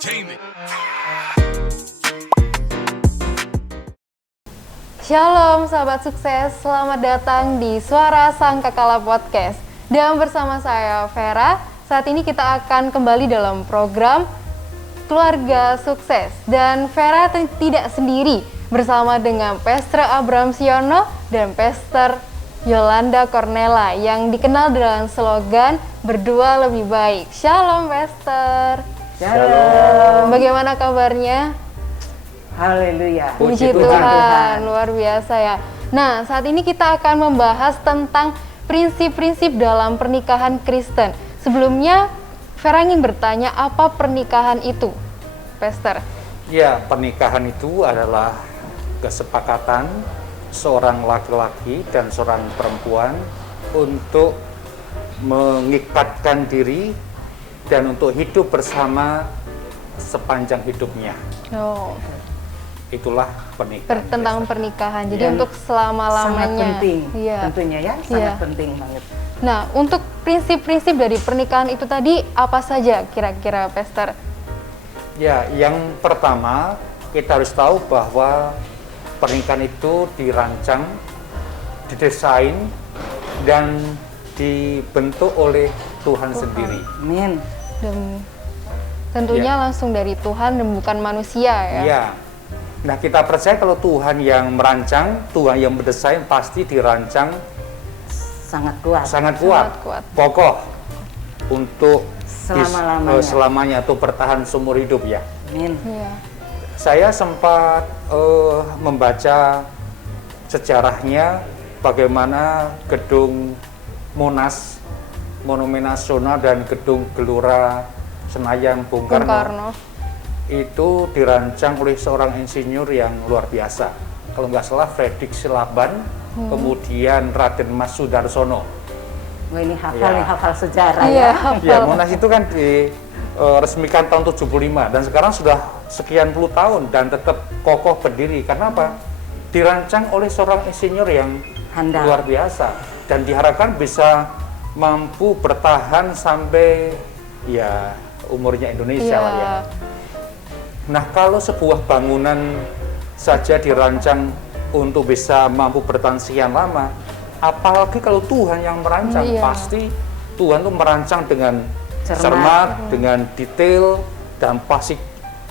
Entertainment. Shalom sahabat sukses, selamat datang di Suara Sangkakala Podcast. Dan bersama saya Vera, saat ini kita akan kembali dalam program Keluarga Sukses. Dan Vera tidak sendiri, bersama dengan Pastor Abraham Siono dan Pastor Yolanda Cornella yang dikenal dengan slogan Berdua Lebih Baik. Shalom Pastor. Shalom. Bagaimana kabarnya? Haleluya. Puji Tuhan, luar biasa ya. Nah, saat ini kita akan membahas tentang prinsip-prinsip dalam pernikahan Kristen. Sebelumnya, Vera ingin bertanya, apa pernikahan itu, Pastor? Ya, pernikahan itu adalah kesepakatan seorang laki-laki dan seorang perempuan untuk mengikatkan diri dan untuk hidup bersama sepanjang hidupnya. Oh, Itulah pernikahan. tentang pernikahan. Jadi Dan untuk selama-lamanya. Sangat penting, Iya. tentunya ya, Iya. sangat penting banget. Nah, untuk prinsip-prinsip dari pernikahan itu tadi apa saja kira-kira, Pastor? Ya, yang pertama kita harus tahu bahwa pernikahan itu dirancang, didesain, dan dibentuk oleh Tuhan sendiri. Amin. Dan tentunya langsung dari Tuhan dan bukan manusia ya. Iya. Nah, kita percaya kalau Tuhan yang merancang, Tuhan yang mendesain, pasti dirancang Sangat kuat. sangat kuat, Sangat kuat. kokoh untuk Selama-lamanya. selamanya atau bertahan seumur hidup ya. Amin. Iya. Saya sempat membaca sejarahnya bagaimana gedung Monas, Monumen Nasional, dan gedung Gelora Senayan Bung Bung Karno Karno. itu dirancang oleh seorang insinyur yang luar biasa. Kalau nggak salah Fredrik Silaban, kemudian Raden Mas Sudarsono. Wah, ini hafal Ya. nih, hafal sejarah Iya, ya. hafal. Ya, Monas itu kan diresmikan tahun 75 dan sekarang sudah sekian puluh tahun dan tetap kokoh berdiri. Karena apa? Dirancang oleh seorang insinyur yang Handal. luar biasa dan diharapkan bisa mampu bertahan sampai ya umurnya Indonesia Iya. lah ya. Nah, kalau sebuah bangunan saja dirancang untuk bisa mampu bertahan sekian lama, apalagi kalau Tuhan yang merancang, Iya. pasti Tuhan tuh merancang dengan Cermat. cermat, dengan detail, dan pasti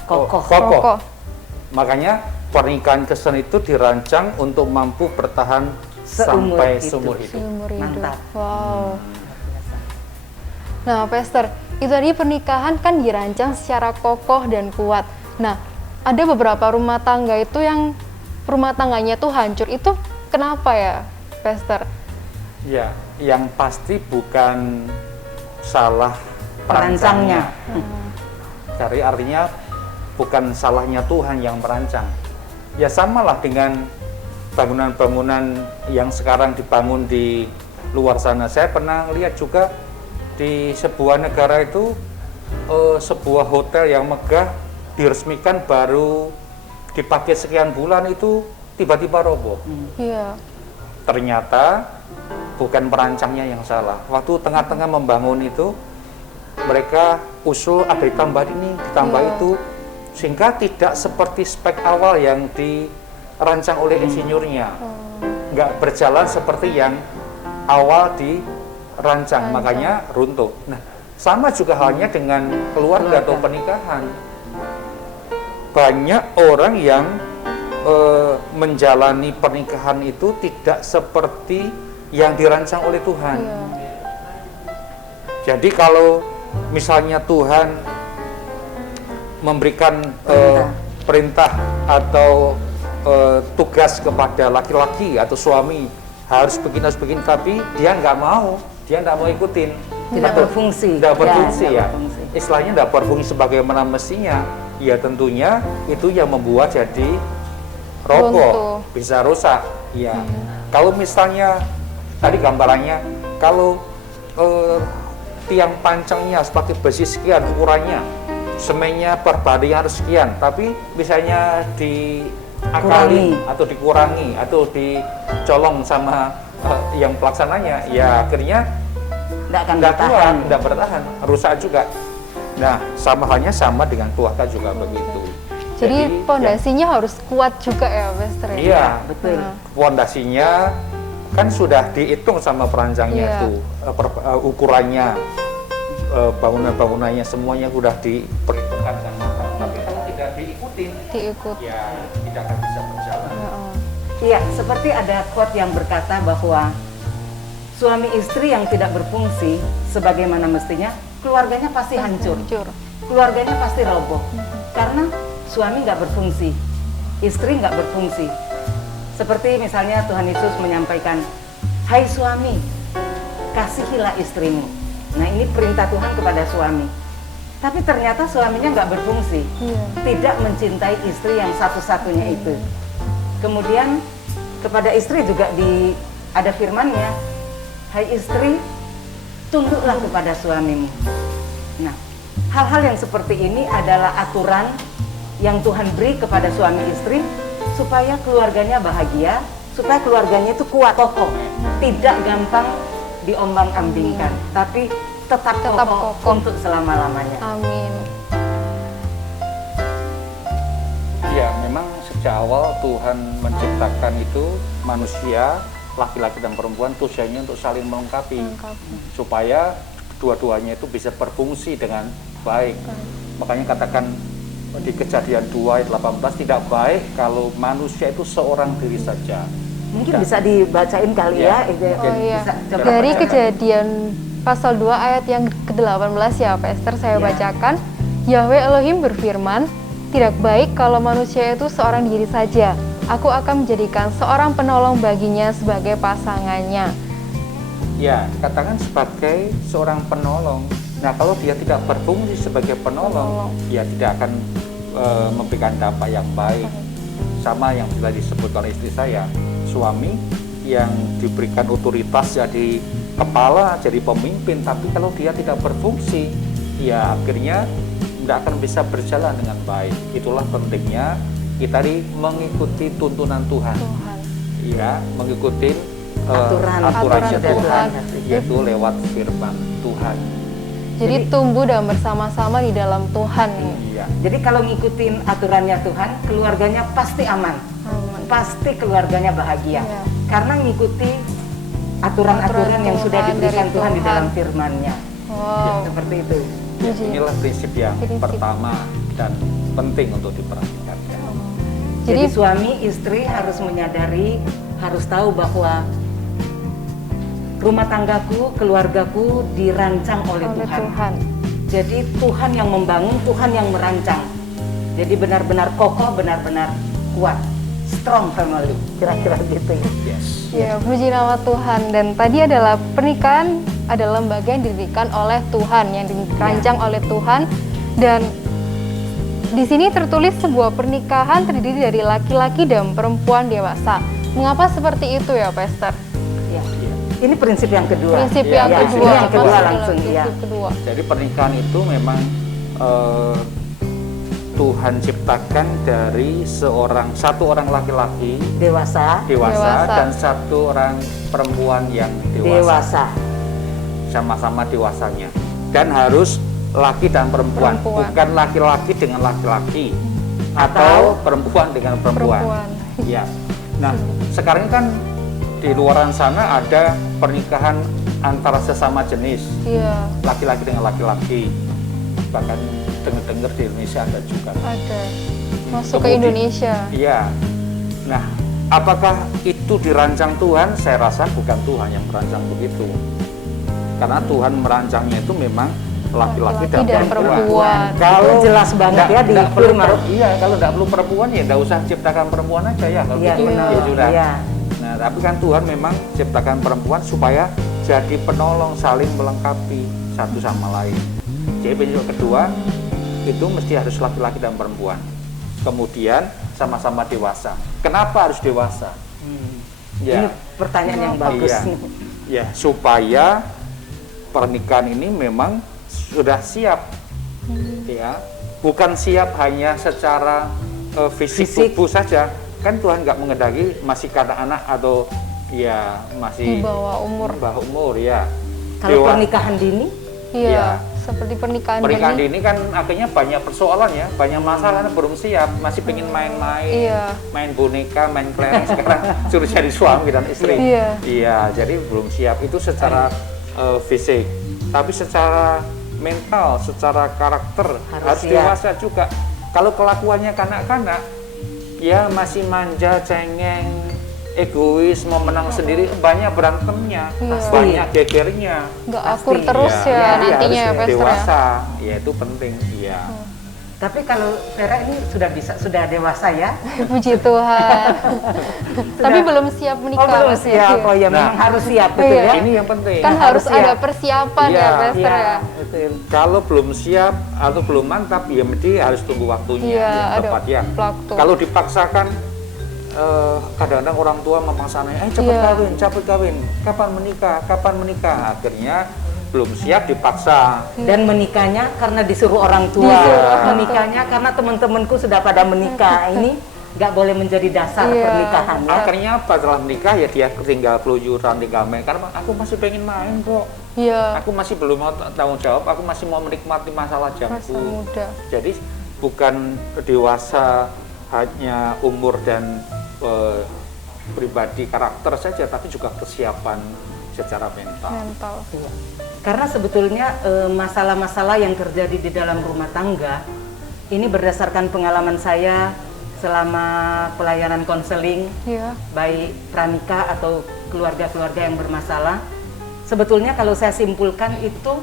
Kokoh. Kokoh. Makanya pernikahan Kristen itu dirancang untuk mampu bertahan Seumur sampai hidup. seumur hidup. Seumur hidup. Mantap. Wow. Nah, Pastor, itu tadi pernikahan kan dirancang secara kokoh dan kuat. Nah, ada beberapa rumah tangga itu yang rumah tangganya tuh hancur. Itu kenapa ya, Pastor? Ya, yang pasti bukan salah Perancangnya. perancangnya. Dari artinya bukan salahnya Tuhan yang merancang. Ya samalah dengan bangunan-bangunan yang sekarang dibangun di luar sana. Saya pernah lihat juga di sebuah negara itu sebuah hotel yang megah diresmikan baru dipakai sekian bulan itu tiba-tiba roboh. Iya. Ternyata bukan perancangnya yang salah. Waktu tengah-tengah membangun itu mereka usul ada ditambah ini, ditambah Iya. itu, sehingga tidak seperti spek awal yang dirancang oleh insinyurnya. Nggak berjalan seperti yang awal dirancang, makanya runtuh. Nah, sama juga halnya dengan keluarga atau pernikahan. Banyak orang yang menjalani pernikahan itu tidak seperti yang dirancang oleh Tuhan. Iya. Jadi kalau misalnya Tuhan memberikan perintah atau tugas kepada laki-laki atau suami harus begini, tapi dia nggak mau ikutin. Tidak Atau berfungsi. Tidak berfungsi Ya, ya. tidak berfungsi. Istilahnya tidak berfungsi sebagaimana mestinya. Ya tentunya itu yang membuat jadi roboh, Runtuh. bisa rusak. Ya. Kalau misalnya tadi gambarannya, kalau tiang pancangnya sebagai besi sekian ukurannya, semennya per baring harus sekian, tapi misalnya diakali atau dikurangi atau dicolong sama yang pelaksananya, ya akhirnya Nggak akan nggak bertahan. kuat, nggak bertahan, rusak juga. Nah, sama halnya sama dengan keluarga juga begitu. Jadi pondasinya harus kuat juga ya, Pastor. Iya, Betul. pondasinya kan sudah dihitung sama perancangnya Iya. itu, ukurannya, bangunan-bangunannya semuanya sudah diperhitungkan dengan matang. Tapi kalau tidak diikutin, Diikut. ya tidak akan bisa berjalan. Heeh. Iya, seperti ada quote yang berkata bahwa suami istri yang tidak berfungsi sebagaimana mestinya, keluarganya pasti hancur. Keluarganya pasti roboh. Karena suami nggak berfungsi, istri nggak berfungsi. Seperti misalnya Tuhan Yesus menyampaikan, "Hai suami, kasihilah istrimu." Nah, ini perintah Tuhan kepada suami. Tapi ternyata suaminya nggak berfungsi, Iya. tidak mencintai istri yang satu-satunya itu. Kemudian kepada istri juga ada firman-Nya, "Hai istri, tunduklah kepada suamimu." Nah, hal-hal yang seperti ini adalah aturan yang Tuhan beri kepada suami istri supaya keluarganya bahagia, supaya keluarganya itu kuat, kokoh, tidak gampang diombang-ambingkan, tapi tetap kokoh untuk selama-lamanya. Amin. Ya, memang sejak awal Tuhan menciptakan itu manusia, laki-laki dan perempuan, tujuannya untuk saling melengkapi, supaya dua-duanya itu bisa berfungsi dengan baik. Makanya katakan di Kejadian 2 ayat 18, tidak baik kalau manusia itu seorang diri saja. Mungkin bisa dibacain kali ya. Oh iya. Bisa coba Dari bacakan. Kejadian pasal 2 ayat yang ke-18 ya, Pastor, saya Ya. bacakan. Yahweh Elohim berfirman, tidak baik kalau manusia itu seorang diri saja. Aku akan menjadikan seorang penolong baginya sebagai pasangannya. Ya, katakan sebagai seorang penolong. Nah, kalau dia tidak berfungsi sebagai penolong, ya tidak akan memberikan dampak yang baik. Sama yang sudah disebut oleh istri saya, suami yang diberikan otoritas jadi kepala, jadi pemimpin, tapi kalau dia tidak berfungsi, ya akhirnya tidak akan bisa berjalan dengan baik. Itulah pentingnya kita mengikuti tuntunan Tuhan. Ya, mengikuti aturannya aturan Tuhan, Tuhan. yaitu lewat firman Tuhan. Jadi tumbuh dan bersama-sama di dalam Tuhan. Iya. Jadi kalau ngikutin aturannya Tuhan, keluarganya pasti aman. Aman. Pasti keluarganya bahagia. Iya. Karena ngikuti aturan-aturan yang sudah Tuhan, diberikan dari Tuhan di Tuhan. dalam firman-Nya. Wow. Seperti itu. Ya, Puji. inilah prinsip yang Prinsip. pertama dan penting untuk diperhatikan. Jadi Jadi suami istri harus menyadari, harus tahu bahwa rumah tanggaku, keluargaku dirancang oleh Tuhan. Jadi Tuhan yang membangun, Tuhan yang merancang. Jadi benar-benar kokoh, benar-benar kuat, strong family, kira-kira gitu ya. Yes. Ya, puji nama Tuhan. Dan tadi adalah pernikahan adalah lembaga yang didirikan oleh Tuhan, yang dirancang oleh Tuhan. Dan di sini tertulis sebuah pernikahan terdiri dari laki-laki dan perempuan dewasa. Mengapa seperti itu ya, Pastor? Ya. Ini prinsip yang kedua. Prinsip Iya, yang ya, kedua. ini yang kedua masuk dalam langsung, prinsip iya. kedua. Jadi pernikahan itu memang Tuhan ciptakan dari satu orang laki-laki Dewasa. Dewasa. dan satu orang perempuan yang Dewasa. sama-sama dewasanya, dan harus laki dan perempuan. Bukan laki-laki dengan laki-laki atau perempuan dengan perempuan. Ya. Nah, sekarang kan di luaran sana ada pernikahan antara sesama jenis, Iya, laki-laki dengan laki-laki. Bahkan dengar-dengar di Indonesia ada juga. ada. Masuk ke Kemudian- Indonesia. Iya. Nah, apakah itu dirancang Tuhan? Saya rasa bukan Tuhan yang merancang begitu. Karena Tuhan merancangnya itu memang laki-laki dan perempuan. perempuan. Itu jelas banget ya di nggak perlu firman. iya, kalau nggak perlu perempuan ya nggak usah ciptakan perempuan aja ya kalau Iya, gitu. benar. Ya sudah. Iya. Nah, tapi kan Tuhan memang ciptakan perempuan supaya jadi penolong, saling melengkapi satu sama lain. Jadi prinsip kedua itu mesti harus laki-laki dan perempuan. Kemudian sama-sama dewasa. Kenapa harus dewasa? Ini pertanyaan yang bagus. Iya. Ya, supaya pernikahan ini memang sudah siap. Ya, bukan siap hanya secara fisik Fisik. tubuh saja. Kan Tuhan nggak mengendaki masih kanak-kanak atau ya masih Di bawah umur. bawah umur ya. Kalau Dewa- pernikahan dini, Iya, Ya, seperti pernikahan Pernikahan dini. dini kan akhirnya banyak persoalan ya, banyak masalah, belum siap, masih pengen main-main, Iya. main boneka, main kelereng, sekarang suruh jadi suami dan istri. Iya. Iya, jadi belum siap. Itu secara fisik, tapi secara mental, secara karakter harus siap. dewasa juga. Kalau kelakuannya kanak-kanak, ya masih manja, cengeng, egois, mau menang sendiri, banyak berantemnya, Iya. banyak gegernya. Nggak Pasti. akur terus Iya, ya jadi nantinya ya harus Pastor ya. dewasa, ya itu penting. Iya. Tapi kalau Vera ini sudah dewasa ya? Puji Tuhan. Tapi belum siap menikah. Oh belum Mas, siap, oh ya Nah. memang harus siap betul Iya. ya? Ini yang penting. Kan harus Harus ada siap. persiapan ya Iya. Pastor ya. betul. Kalau belum siap atau belum mantap, ya mesti harus tunggu waktunya Iya, yang ada tepat ya. waktu. Kalau dipaksakan, kadang-kadang orang tua memaksakan, cepat Iya. kawin, cepat kawin, kapan menikah, akhirnya belum siap dipaksa. Dan menikahnya karena disuruh orang tua, Disuruh. menikahnya karena teman-temanku sudah pada menikah. Ini nggak boleh menjadi dasar Iya. pernikahan ya. Akhirnya apa, setelah menikah ya dia tinggal peluyuran, tinggal main, karena aku masih pengen main kok. Iya. Aku masih belum mau tanggung jawab, aku masih mau menikmati masalah Masa jamku. muda. Jadi bukan dewasa hanya umur dan pribadi karakter saja, tapi juga kesiapan secara mental. Mental. Iya. Karena sebetulnya masalah-masalah yang terjadi di dalam rumah tangga ini berdasarkan pengalaman saya selama pelayanan konseling, Iya. baik pranikah atau keluarga-keluarga yang bermasalah. Sebetulnya kalau saya simpulkan itu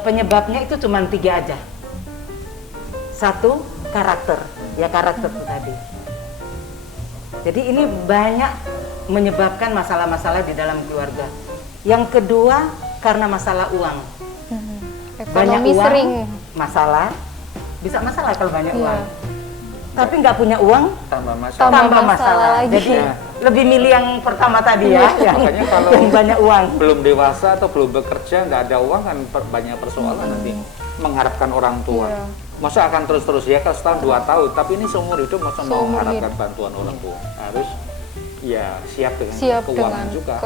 penyebabnya itu cuma 3 aja. Satu, karakter, ya karakter itu tadi. Jadi ini banyak menyebabkan masalah-masalah di dalam keluarga. Yang kedua, karena masalah uang. Banyak Ekonomi uang, sering. masalah, bisa masalah kalau banyak Iya. uang. Tapi nggak punya uang, Tambah masalah. Tambah masalah lagi. Jadi Ya. lebih milih yang pertama tadi ya, yang, Makanya kalau yang banyak uang. belum dewasa atau belum bekerja, nggak ada uang kan banyak persoalan nanti. Mengharapkan orang tua. Iya. Masa akan terus-terus ya, kalau setahun 2 tahun, tapi ini seumur hidup masa mau Seumur mengharapkan hidup. bantuan orang tua. Harus ya siap dengan Siap keuangan dengan juga.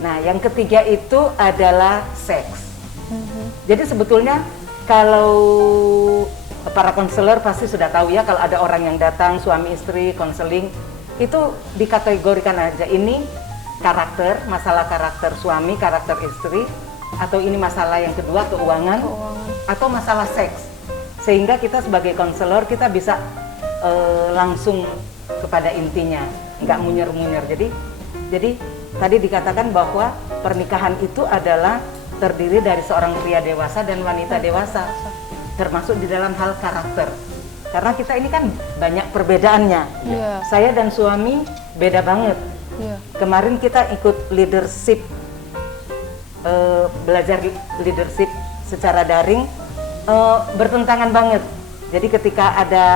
Nah, yang ketiga itu adalah seks. Jadi sebetulnya kalau para konselor pasti sudah tahu ya, kalau ada orang yang datang suami istri konseling itu dikategorikan aja ini karakter, masalah karakter suami, karakter istri, atau ini masalah yang kedua keuangan, atau masalah seks. Sehingga kita sebagai konselor kita bisa langsung kepada intinya, nggak munyer-munyer. Jadi tadi dikatakan bahwa pernikahan itu adalah terdiri dari seorang pria dewasa dan wanita dewasa, termasuk di dalam hal karakter. Karena kita ini kan banyak perbedaannya. Iya. Saya dan suami beda banget. Iya. Kemarin kita ikut leadership, belajar leadership secara daring, bertentangan banget. Jadi ketika ada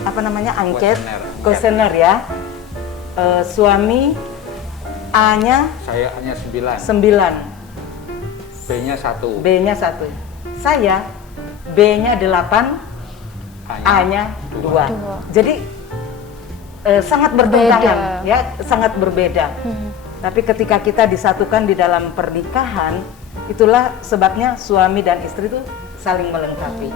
apa namanya angket, kuesioner ya, suami A-nya Saya hanya 9, 9, B-nya 1, B-nya 1. Saya B-nya 8, A-nya 2. Jadi sangat bertentangan, Beda. ya, sangat berbeda. Tapi ketika kita disatukan di dalam pernikahan, itulah sebabnya suami dan istri itu saling melengkapi.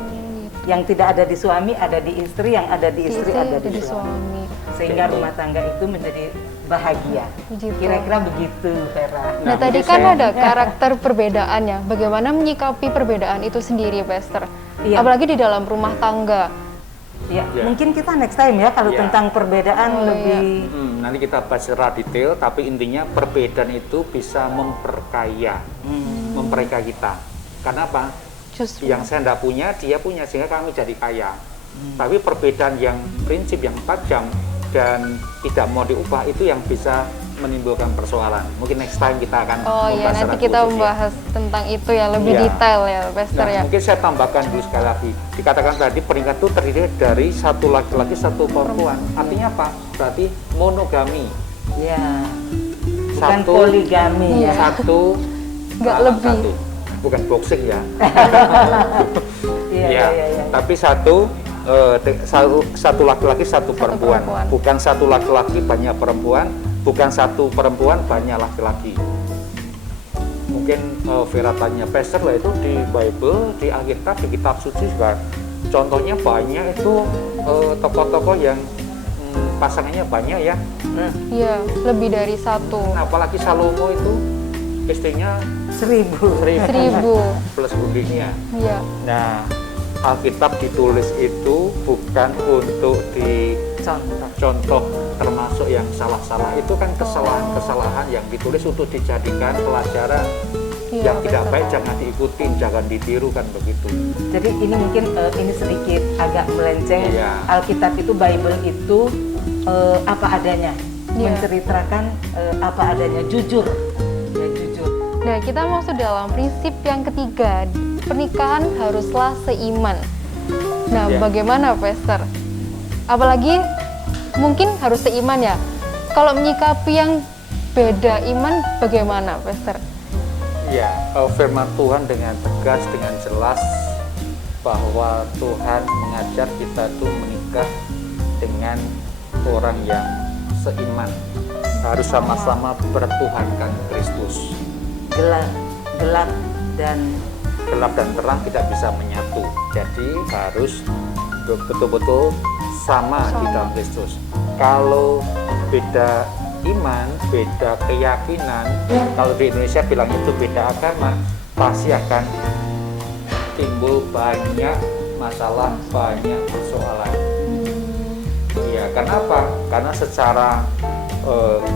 Yang tidak ada di suami ada di istri, yang ada di istri ada di suami. Sehingga rumah tangga itu menjadi bahagia. Begitu. Kira-kira begitu, Vera. Nah, tadi kan ada karakter perbedaannya. Bagaimana menyikapi perbedaan itu sendiri, Pastor? Iya. Apalagi di dalam rumah tangga. Ya, Ya. mungkin kita next time ya kalau Ya. tentang perbedaan lebih. nanti kita bahas secara detail, tapi intinya perbedaan itu bisa memperkaya, memperkaya kita. Karena apa? Justru. Yang saya tidak punya, dia punya, sehingga kami jadi kaya. Tapi perbedaan yang prinsip yang tajam dan tidak mau diubah itu yang bisa menimbulkan persoalan. Mungkin next time kita akan Oh iya, membahas nanti secara kita khusus ya. membahas tentang itu ya lebih Iya. detail ya, Pastor Nah, ya. mungkin saya tambahkan dulu sekali lagi. Dikatakan tadi pernikahan itu terdiri dari satu laki-laki, satu perempuan. Artinya apa? Berarti monogami. Ya. Bukan Satu- poligami Iya. ya. Satu Nggak anak lebih. satu. Bukan boxing ya. Iya, Ya, iya, iya. tapi satu laki-laki, satu perempuan. perempuan. Bukan satu laki-laki banyak perempuan, bukan satu perempuan banyak laki-laki. mungkin Vera tanya Pastor lah, itu di Bible, di Alkitab, di kitab suci juga contohnya banyak itu tokoh-tokoh yang pasangannya banyak ya. Iya, lebih dari satu. Nah, apalagi Salomo itu istrinya 1000. 1000. plus bundingnya. Iya. Nah, Alkitab ditulis itu bukan untuk dicontoh termasuk yang salah-salah. Itu kan kesalahan-kesalahan yang ditulis untuk dijadikan pelajaran. Iya, Yang tidak betul. baik jangan diikutin, jangan ditiru, kan begitu. Jadi ini mungkin ini sedikit agak melenceng. Iya. Alkitab itu, Bible itu apa adanya, Iya. menceritakan apa adanya, jujur, ya jujur. Nah, kita masuk dalam prinsip yang ketiga, pernikahan haruslah seiman. Nah, Ya. bagaimana, Pastor? Apalagi mungkin harus seiman ya. Kalau menyikapi yang beda iman, bagaimana, Pastor? Ya, firman Tuhan dengan tegas, dengan jelas bahwa Tuhan mengajar kita tuh menikah dengan orang yang seiman. Harus sama-sama bertuhankan Kristus. Gelap dan Gelap dan terang tidak bisa menyatu. Jadi harus betul-betul sama di dalam Kristus. Kalau beda iman, beda keyakinan, kalau di Indonesia bilang itu beda agama, pasti akan timbul banyak masalah, banyak persoalan. Iya, karena apa? Karena secara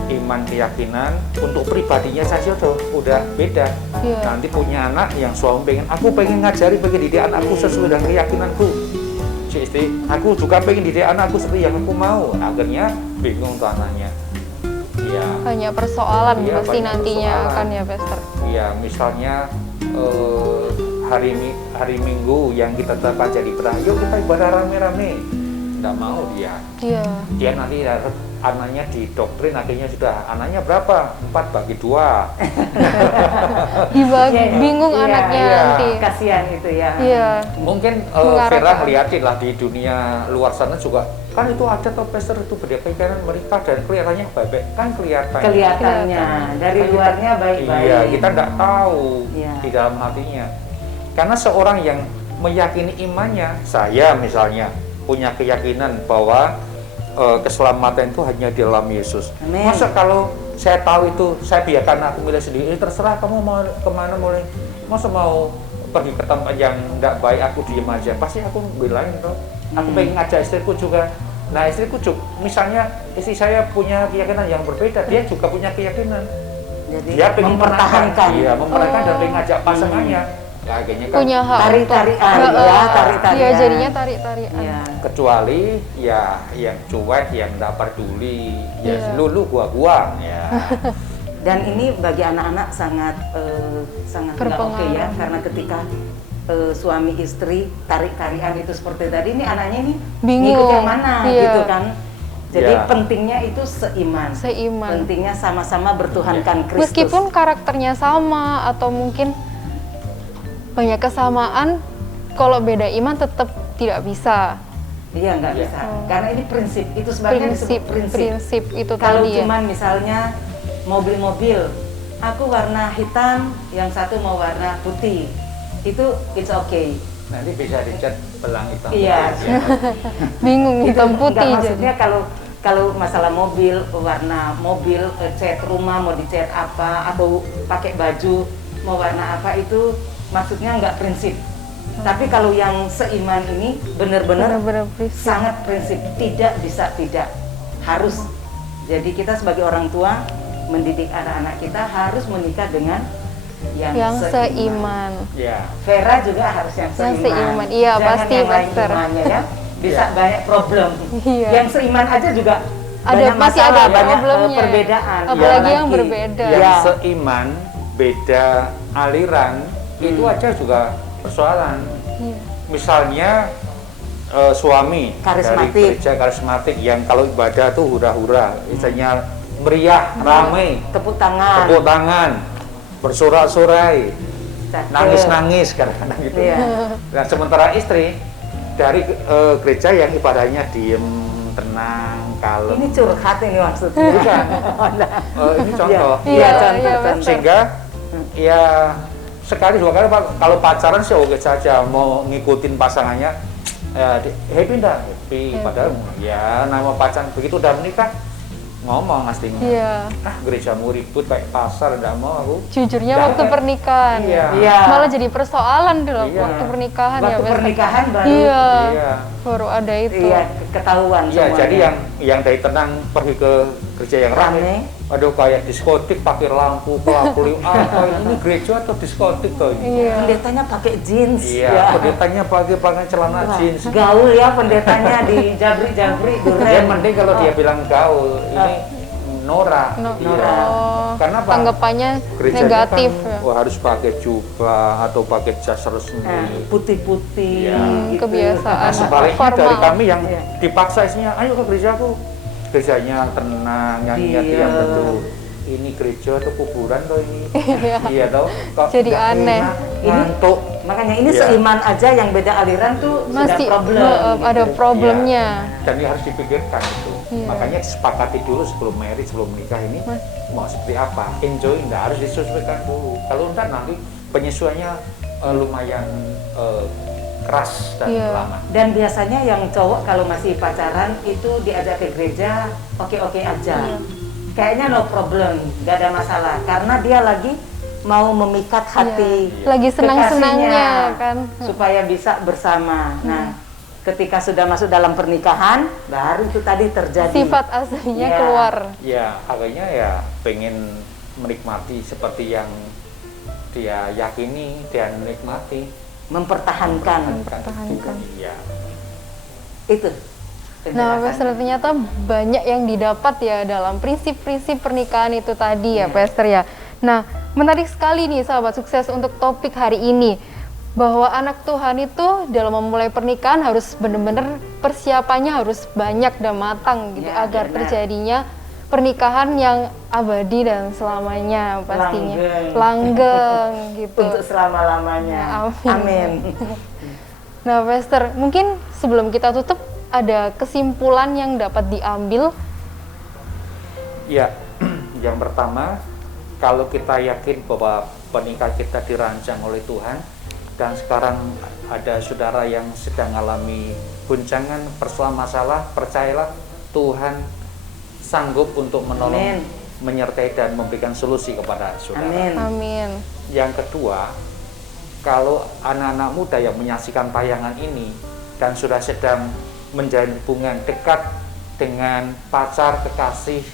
iman keyakinan untuk pribadinya saja udah beda. Iya. Nanti punya anak yang suami aku pengen ngajari, pengen didik anakku sesuai dengan keyakinanku. Si istri, aku juga pengen didik anakku seperti yang aku mau. Akhirnya bingung tuh anaknya. Iya. Banyak persoalan Iya, pasti banyak nantinya persoalan. akan ya, Pastor. Iya, misalnya hari Minggu yang kita tetapkan jadi ibadah, yuk kita ibadah rame-rame. Nggak mau dia. Iya. Dia nanti anaknya didoktrin, akhirnya sudah anaknya berapa? 4 bagi 2. Dibagi, Iya, bingung iya, anaknya iya. nanti. kasihan itu ya. Iya. Mungkin Mengarahkan. Vera ngeliatin lah di dunia luar sana juga, kan itu ada toh Pastor itu berdekatan menikah dan kelihatannya baik-baik, kan kelihatan. Kelihatannya dari Kan kita- luarnya baik-baik. Iya, kita nggak tahu Iya. di dalam hatinya. Karena seorang yang meyakini imannya, saya misalnya punya keyakinan bahwa keselamatan itu hanya di dalam Yesus. Amin. Masa kalau saya tahu itu, saya biarkan aku milih sendiri, terserah kamu mau kemana mulai. Masa mau pergi ke tempat yang nggak baik, aku diem aja, pasti aku belain tuh. Aku pengen ngajak istriku juga. Nah, istriku juga, misalnya istri saya punya keyakinan yang berbeda, dia juga punya keyakinan. Jadi Dia pengen mempertahankan. iya, mempertahankan dan pengen ngajak pasangannya. Nah, akhirnya kan Punya hak Tarik-tarikan, untuk- ya, tarik-tarikan. Iya, jadinya tarik-tarikan. Iya. kecuali ya yang cuek, yang nggak peduli, ya Iya. lu gua ya. Dan ini bagi anak-anak sangat sangat nggak oke ya, Berpengaruh. karena ketika suami istri tarik-tarikan itu seperti tadi, ini anaknya ini Bingung. ngikut yang mana Iya. gitu kan. Jadi Ya. pentingnya itu seiman. Seiman. Pentingnya sama-sama bertuhankan Kristus. Meskipun karakternya sama atau mungkin banyak kesamaan, kalau beda iman tetap tidak bisa. Iya, nggak Iya. bisa. Karena ini prinsip, itu sebenarnya disebut Prinsip itu Kalau tadi ya. cuman misalnya mobil-mobil, aku warna hitam, yang satu mau warna putih, itu it's okay. Nanti bisa dicat belang hitam. Iya. Bingung Itu hitam enggak, putih jadi. maksudnya kalau masalah mobil, warna mobil, cat rumah mau dicat apa, atau pakai baju mau warna apa, itu maksudnya nggak prinsip. Tapi kalau yang seiman ini benar-benar Benar-benar prinsip. sangat prinsip, tidak bisa tidak, harus. Jadi kita sebagai orang tua mendidik anak-anak kita harus menikah dengan yang seiman. Ya. Vera juga harus yang Yang seiman. seiman, iya, Jangan pasti, yang lain Pastor. imannya ya. Bisa Iya. banyak problem. Iya. Yang seiman aja juga Ada banyak pasti masalah, ada banyak problemnya. perbedaan. Apalagi yang Apalagi berbeda. Yang Ya. seiman, beda aliran, itu aja juga persoalan. Iya. Misalnya suami Karismatik. dari gereja karismatik yang kalau ibadah tuh hura-hura, misalnya meriah, ramai, Tepuk tangan. tepuk tangan, bersorak-sorai, Cakep. nangis-nangis kadang-kadang gitu. Iya. Nah, sementara istri dari gereja yang ibadahnya diem, tenang, kalem. Ini curhat ini maksudnya. Bukan. Ini contoh. Iya, Iya, contoh, iya, contoh. Sehingga ya sekali dua kali kalau pacaran sih oke saja, mau ngikutin pasangannya happy enggak happy, padahal ya nama pacaran begitu udah menikah ngomong aslinya, Iya. gerejamu ribut kayak pasar, enggak mau aku. Jujurnya Nggak waktu kayak- pernikahan Iya. Iya. malah jadi persoalan dulu Iya. waktu pernikahan ya Waktu Pastor. pernikahan baru Iya. Iya. Baru ada itu. iya ketahuan Iya, semuanya. jadi yang dari tenang pergi ke gereja yang Rame. rame. Aduh, kayak diskotik pakai lampu kelap-kelip. Apa ini gereja atau diskotik tuh? Iya. Pendetanya pakai jeans. Iya, ya. pendetanya pakai celana Wah, jeans. gaul ya pendetanya di jabri-jabri Ya duren. mending kalau dia bilang gaul, ini Nora. Nora. Oh, Karena apa? tanggapannya Gerejanya negatif kan, ya. wah, harus pakai jubah atau pakai jas resmi. Nah, putih-putih Iya. gitu. Kebiasaan. Nah, sebaliknya Formal. dari kami yang Iya. dipaksa isinya, ayo ke gerejaku. Gerejanya tenang, nyanyinya Iya. diam betul. Ini gereja atau kuburan toh ini? Iya. Iya toh. Kok Jadi nggak aneh. enak, ngantuk. Makanya ini Iya. seiman aja yang beda aliran tuh Masih sudah problem. ada gitu. problemnya. Iya. Dan ini harus dipikirkan itu. Iya. Makanya sepakati dulu sebelum married, sebelum menikah ini mau seperti apa. Enjoy, enggak harus disesuaikan dulu. Kalau enggak nanti penyesuaiannya lumayan keras dan Iya. lama. Dan biasanya yang cowok kalau masih pacaran itu diajak ke gereja oke-oke aja. Kayaknya no problem, nggak ada masalah. Karena dia lagi mau memikat hati Iya. Lagi senang-senangnya, kekasihnya, kan. supaya bisa bersama. Nah, ketika sudah masuk dalam pernikahan, baru itu tadi terjadi. Sifat aslinya Iya. keluar. Ya, akhirnya ya pengen menikmati seperti yang dia yakini dan nikmati. Mempertahankan Mempertahankan. Iya. itu. Nah, penjelasan. Pastor, ternyata banyak yang didapat ya dalam prinsip-prinsip pernikahan itu tadi ya, Pastor ya. Nah, menarik sekali nih sahabat sukses untuk topik hari ini. Bahwa anak Tuhan itu dalam memulai pernikahan harus benar-benar persiapannya harus banyak dan matang gitu Ya, agar benar. terjadinya pernikahan yang abadi dan selamanya pastinya. Langgeng. Langgeng gitu. Untuk selama-lamanya. Ya, amin. Amin. Nah, Pastor, mungkin sebelum kita tutup ada kesimpulan yang dapat diambil. Ya, yang pertama, kalau kita yakin bahwa pernikahan kita dirancang oleh Tuhan dan sekarang ada saudara yang sedang mengalami guncangan, persoalan masalah, percayalah Tuhan sanggup untuk menolong, Amin. menyertai dan memberikan solusi kepada saudara. Amin. Amin. Yang kedua, kalau anak-anak muda yang menyaksikan tayangan ini dan sudah sedang menjalin hubungan dekat dengan pacar kekasih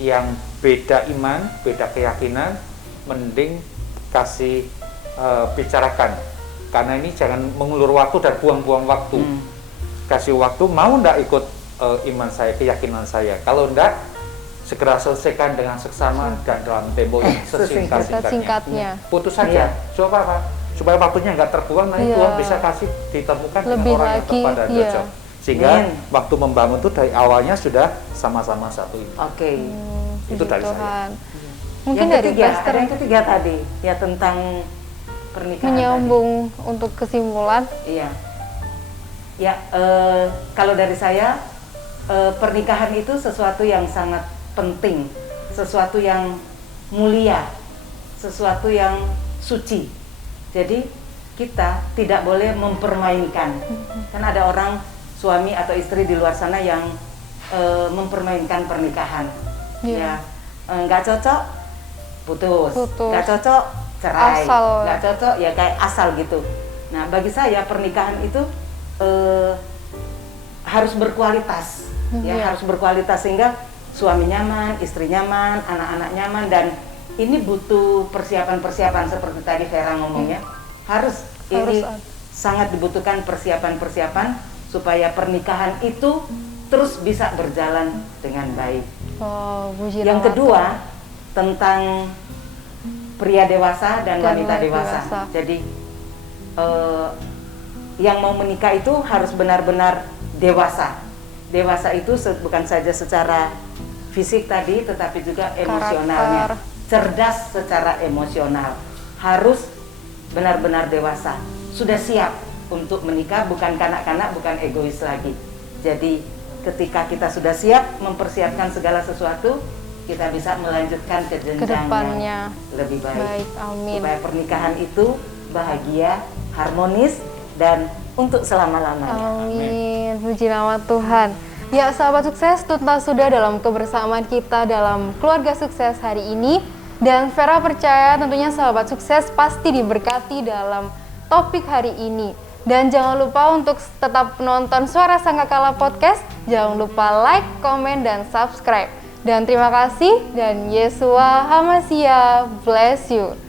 yang beda iman, beda keyakinan, mending kasih bicarakan. Karena ini jangan mengulur waktu dan buang-buang waktu. Kasih waktu, mau ndak ikut iman saya, keyakinan saya. Kalau ndak, segera selesaikan dengan seksama dan dalam tempo yang sesingkat-singkatnya. Singkatnya. Putus saja. Iya. Supaya apa? Supaya waktunya nggak terbuang, nanti Iya. Tuhan bisa kasih ditemukan Lebih dengan orang yang lagi, tepat dan iya. cocok. Sehingga Amin. waktu membangun itu dari awalnya sudah sama-sama satu ini. Oke. Itu Puji dari saya. Tuhan. Mungkin Yang dari ketiga, Pastor ada yang ketiga tadi ya tentang pernikahan. menyambung untuk kesimpulan. Tadi. Iya. Ya, kalau dari saya pernikahan itu sesuatu yang sangat penting, sesuatu yang mulia, sesuatu yang suci. Jadi kita tidak boleh mempermainkan. Kan ada orang suami atau istri di luar sana yang mempermainkan pernikahan. Iya. Ya, nggak cocok, putus. Putus. Nggak cocok, cerai. Asal. Nggak cocok, ya kayak asal gitu. Nah, bagi saya pernikahan itu harus berkualitas, ya Iya. harus berkualitas sehingga suami nyaman, istri nyaman, anak-anak nyaman, dan ini butuh persiapan-persiapan seperti tadi Vera ngomongnya. Harus ini ada. sangat dibutuhkan persiapan-persiapan supaya pernikahan itu terus bisa berjalan dengan baik. Oh, puji Yang nama kedua Tuhan. tentang pria dewasa dan Dan wanita wanita dewasa. dewasa. Jadi yang mau menikah itu harus benar-benar dewasa. Dewasa itu bukan saja secara fisik tadi, tetapi juga emosionalnya. Karakter. Cerdas secara emosional. Harus benar-benar dewasa. Sudah siap untuk menikah, bukan kanak-kanak, bukan egois lagi. Jadi ketika kita sudah siap mempersiapkan segala sesuatu, kita bisa melanjutkan ke jenjang Kedepannya. yang lebih baik. Baik, amin. Supaya pernikahan itu bahagia, harmonis, dan untuk selama-lamanya. Amin. Puji nama Tuhan. Ya, sahabat sukses, tuntas sudah dalam kebersamaan kita dalam keluarga sukses hari ini. Dan Vera percaya tentunya sahabat sukses pasti diberkati dalam topik hari ini. Dan jangan lupa untuk tetap menonton Suara Sangkakala Podcast. Jangan lupa like, komen, dan subscribe. Dan terima kasih, dan Yesua Hamasia bless you.